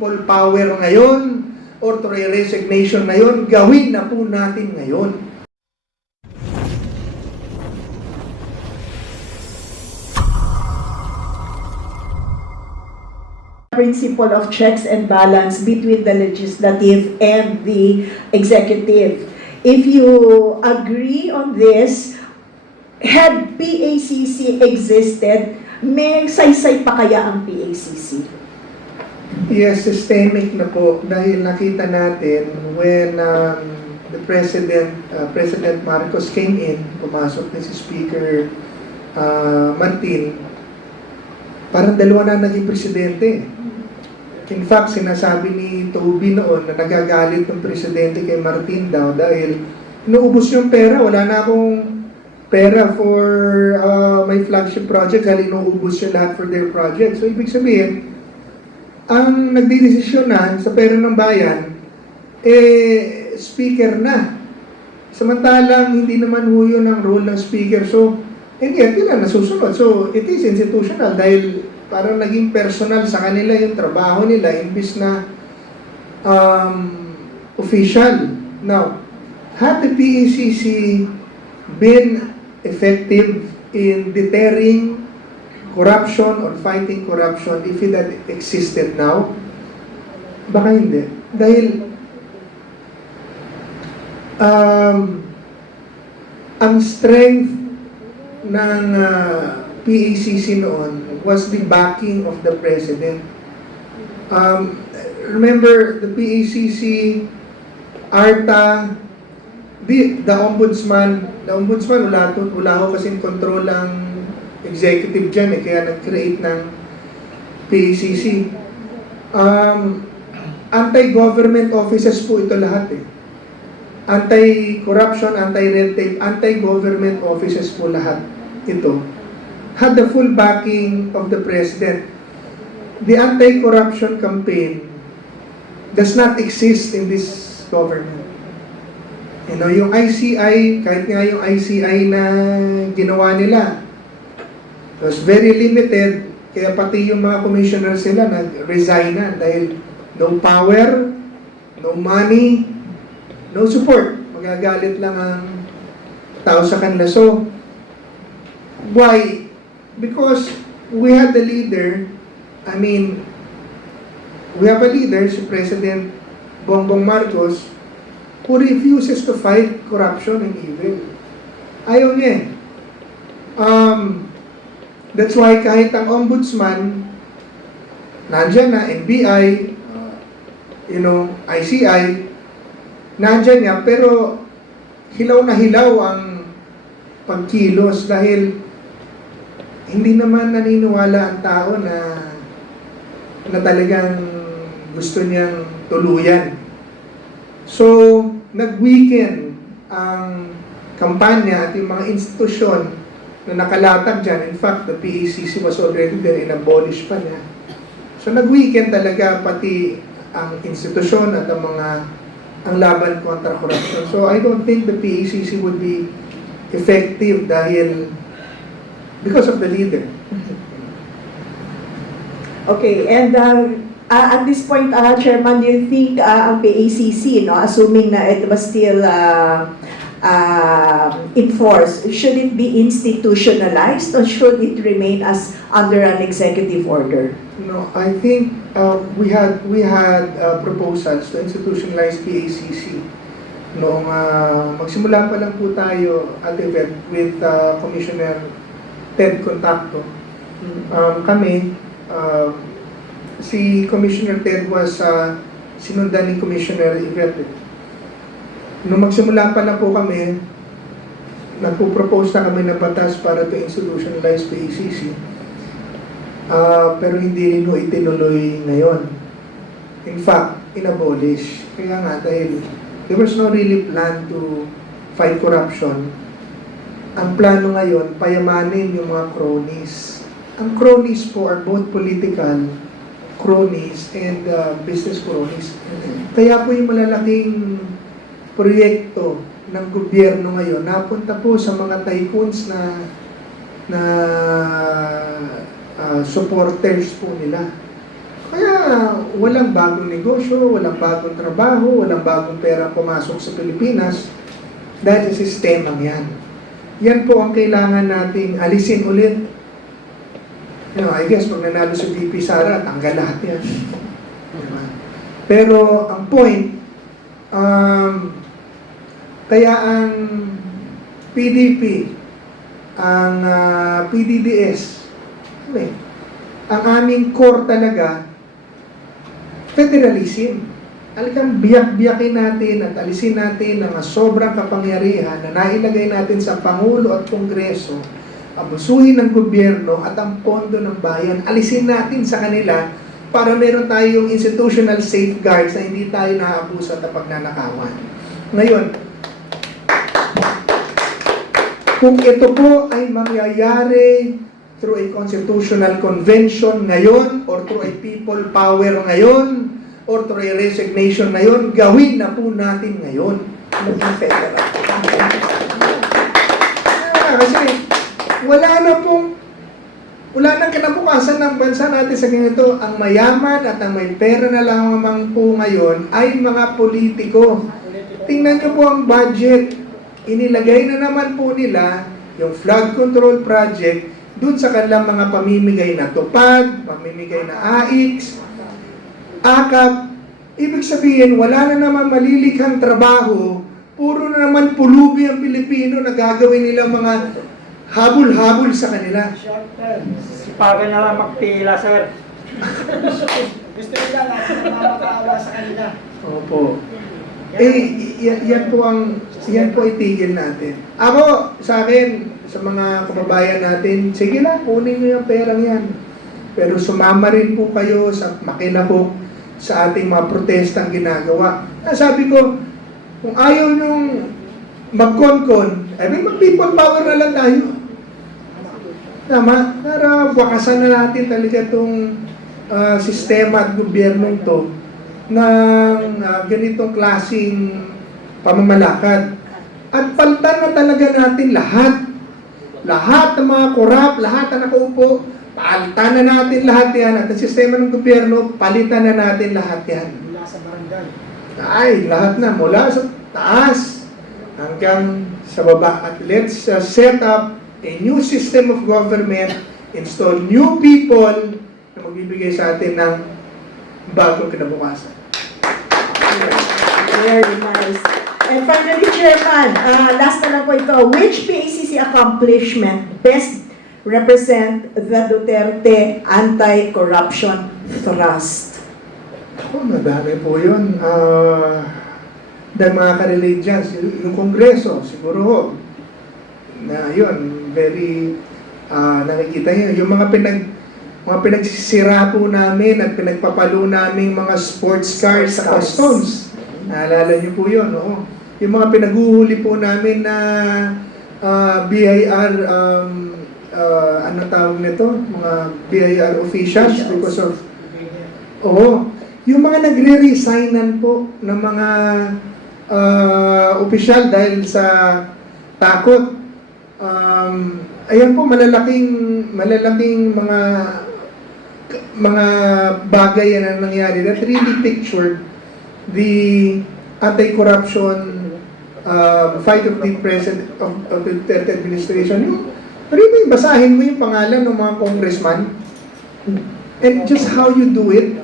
people power ngayon or to resignation ngayon, gawin na po natin ngayon. Principle of checks and balance between the legislative and the executive. If you agree on this, had PACC existed, may saysay pa kaya ang PACC? Yes, systemic na po dahil nakita natin when the President Marcos came in, pumasok na si Speaker Martin, parang dalawa na naging presidente. In fact, sinasabi ni Toby noon na nagagalit ng presidente kay Martin daw dahil inuubos yung pera, wala na akong pera for my flagship project dahil inuubos siya lahat for their project. So, ibig sabihin, ang nagdidesisyonan sa pera ng bayan, speaker na. Samantalang, hindi naman ho yun ang role ng speaker. So, and yet, yun ang nasusunod. So, it is institutional dahil parang naging personal sa kanila yung trabaho nila imbis na official. Now, had the PACC been effective in deterring corruption or fighting corruption if it had existed now? Baka hindi. Dahil ang strength ng PACC noon was the backing of the President. Remember, the PACC, ARTA, the Ombudsman, wala ho kasing control ang executive dyan kaya nag-create ng PACC. Anti-government offices po ito lahat Anti-corruption, anti-red tape, anti-government offices po lahat ito. Had the full backing of the President. The anti-corruption campaign does not exist in this government. You know, yung ICI, kahit nga yung ICI na ginawa nila, was very limited, kaya pati yung mga commissioners sila nag-resign na dahil no power, no money, no support. Magagalit lang ang tao sa kanila. So, why? Because we had the leader, we have a leader, si President Bongbong Marcos, who refuses to fight corruption and evil. Ayaw niya That's why kahit ang ombudsman, nandyan na, NBI, ICI, nandyan niya, pero hilaw na hilaw ang pagkilos dahil hindi naman naniniwala ang tao na talagang gusto niyang tuluyan. So, nag-weaken ang kampanya at yung mga institusyon na nakalatag dyan. In fact, the PACC was already there, in-abolish pa niya. So, nag-weaken talaga pati ang institusyon at ang laban kontra corruption. So, I don't think the PACC would be effective dahil because of the leader. Okay, and at this point, Chairman, do you think ang PACC, assuming na it was still in force, should it be institutionalized or should it remain as under an executive order? No, I think we had proposals to institutionalize PACC. Noong magsimula pa lang po tayo at event with Commissioner Ted Contacto. Kami, si Commissioner Ted was sinundan ni Commissioner Yvette. Nung magsimula pa lang po kami, nagpo-propose na kami ng batas para to institutionalize PACC. Pero hindi rin ho itinuloy ngayon. In fact, inabolish. Kaya nga, dahil there was no really plan to fight corruption. Ang plano ngayon, payamanin yung mga cronies. Ang cronies po are both political cronies and business cronies. Kaya po yung malalaking proyekto ng gobyerno ngayon napunta po sa mga tycoons na supporters po nila. Kaya walang bagong negosyo, walang bagong trabaho, walang bagong pera pumasok sa Pilipinas dahil sa sistemang yan. Yan po ang kailangan nating alisin ulit. I guess pag nanalo si VP Sara, tanggal lahat yan. Diba? Pero ang point, kaya ang PDP, ang PDDS, ang aming core talaga, federalism. Alikang biyak-biyakin natin at alisin natin ang sobrang kapangyarihan na nailagay natin sa Pangulo at Kongreso, abusuhin ng gobyerno at ang pondo ng bayan, alisin natin sa kanila para meron tayong institutional safeguards na hindi tayo naabuso at pagnanakawan. Ngayon, kung ito po ay mangyayari through a constitutional convention ngayon or through a people power ngayon or through a resignation ngayon, gawin na po natin ngayon. Maging federal. Kasi wala nang kinabukasan ng bansa natin sa ganito. Ang mayaman at ang may pera na lamang po ngayon ay mga politiko. Tingnan niyo po ang budget. Inilagay na naman po nila yung flood control project dun sa kanilang mga pamimigay na tupad, pamimigay na AIX, AKAP. Ibig sabihin, wala na naman malilikhang trabaho, puro na naman pulubi ang Pilipino na gagawin nila mga habol-habol sa kanila. Sipagan na lang magpila, sir. Gusto nila natin na makakaawa sa kanila. Opo. Yan po itigil natin. Ako, sa akin, sa mga kababayan natin, sige lang, kunin nyo yung perang yan. Pero sumama rin po kayo sa makinabok sa ating mga protestang ginagawa. Sabi ko, kung ayaw nyong mag-con-con, mag-people power na lang tayo. Tama? Para wakasan na natin talaga itong sistema at gobyernong to ng ganitong klaseng pamamalakad. At palitan na talaga natin lahat. Lahat ng mga korap, lahat na nakaupo, palitan na natin lahat yan. At ang sistema ng gobyerno, palitan na natin lahat yan. Mula sa barangay. Ay, lahat na. Mula sa taas hanggang sa baba. At let's set up a new system of government, install new people na magbibigay sa atin ng bagong kinabukasan. Very nice. And finally, Chairman, last na lang po ito. Which PACC accomplishment best represent the Duterte anti-corruption thrust? Ako, madami po yun. Dahil mga karelate dyan, yung Kongreso, siguro na yun, very nakikita nyo. Yung mga pinagsisira po namin at pinagpapalo namin mga sports cars sa customs. Naalala nyo po yun, oo. Yung mga pinaguhuli po namin na BIR, ano tawag nito? Mga BIR officials because of, oo. Yung mga nagre-resignan po ng mga opisyal dahil sa takot. Ayan po, malalaking mga bagay yan ang nangyari that really pictured the anti-corruption fight of the president of the Duterte administration. Pero basahin mo yung pangalan ng mga congressman and just how you do it.